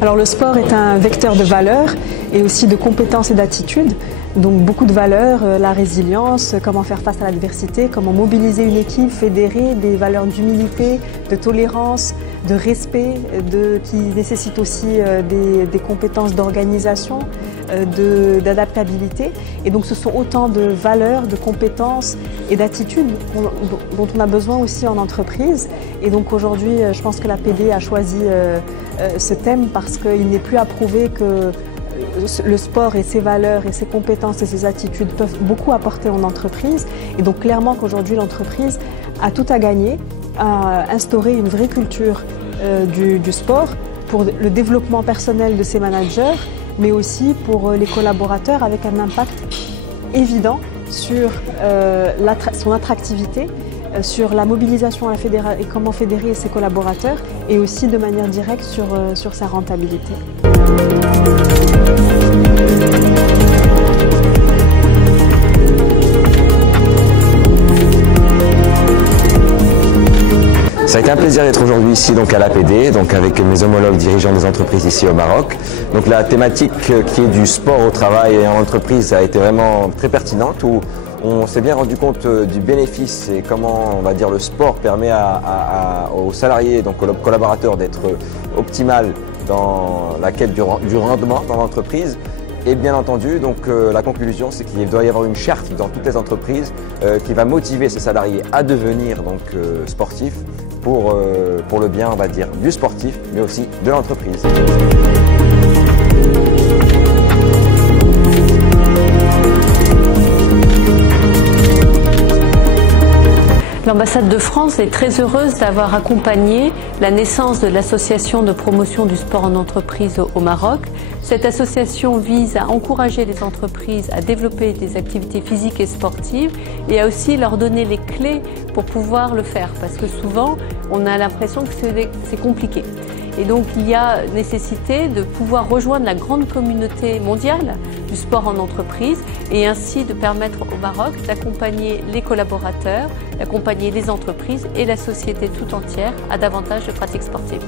Alors le sport est un vecteur de valeurs et aussi de compétences et d'attitudes. Donc beaucoup de valeurs, la résilience, comment faire face à l'adversité, comment mobiliser une équipe, fédérer, des valeurs d'humilité, de tolérance, de respect, qui nécessitent aussi des compétences d'organisation, d'adaptabilité. Et donc ce sont autant de valeurs, de compétences et d'attitudes dont on a besoin aussi en entreprise. Et donc aujourd'hui, je pense que la PD a choisi ce thème parce qu'il n'est plus à prouver que le sport et ses valeurs et ses compétences et ses attitudes peuvent beaucoup apporter en entreprise. Et donc clairement qu'aujourd'hui l'entreprise a tout à gagner à instaurer une vraie culture du sport pour le développement personnel de ses managers, mais aussi pour les collaborateurs avec un impact évident sur son attractivité, sur la mobilisation et comment fédérer ses collaborateurs et aussi de manière directe sur sa rentabilité. Ça a été un plaisir d'être aujourd'hui ici donc à l'APD, donc avec mes homologues dirigeants des entreprises ici au Maroc. Donc la thématique qui est du sport au travail et en entreprise a été vraiment très pertinente, où on s'est bien rendu compte du bénéfice et comment, on va dire, le sport permet aux salariés, donc aux collaborateurs, d'être optimal dans la quête du rendement dans l'entreprise. Et bien entendu, donc la conclusion, c'est qu'il doit y avoir une charte dans toutes les entreprises qui va motiver ces salariés à devenir donc sportifs pour le bien, on va dire, du sportif, mais aussi de l'entreprise. L'ambassade de France est très heureuse d'avoir accompagné la naissance de l'association de promotion du sport en entreprise au Maroc. Cette association vise à encourager les entreprises à développer des activités physiques et sportives et à aussi leur donner les clés pour pouvoir le faire, parce que souvent on a l'impression que c'est compliqué. Et donc il y a nécessité de pouvoir rejoindre la grande communauté mondiale du sport en entreprise et ainsi de permettre au Maroc d'accompagner les collaborateurs, d'accompagner les entreprises et la société tout entière à davantage de pratiques sportives.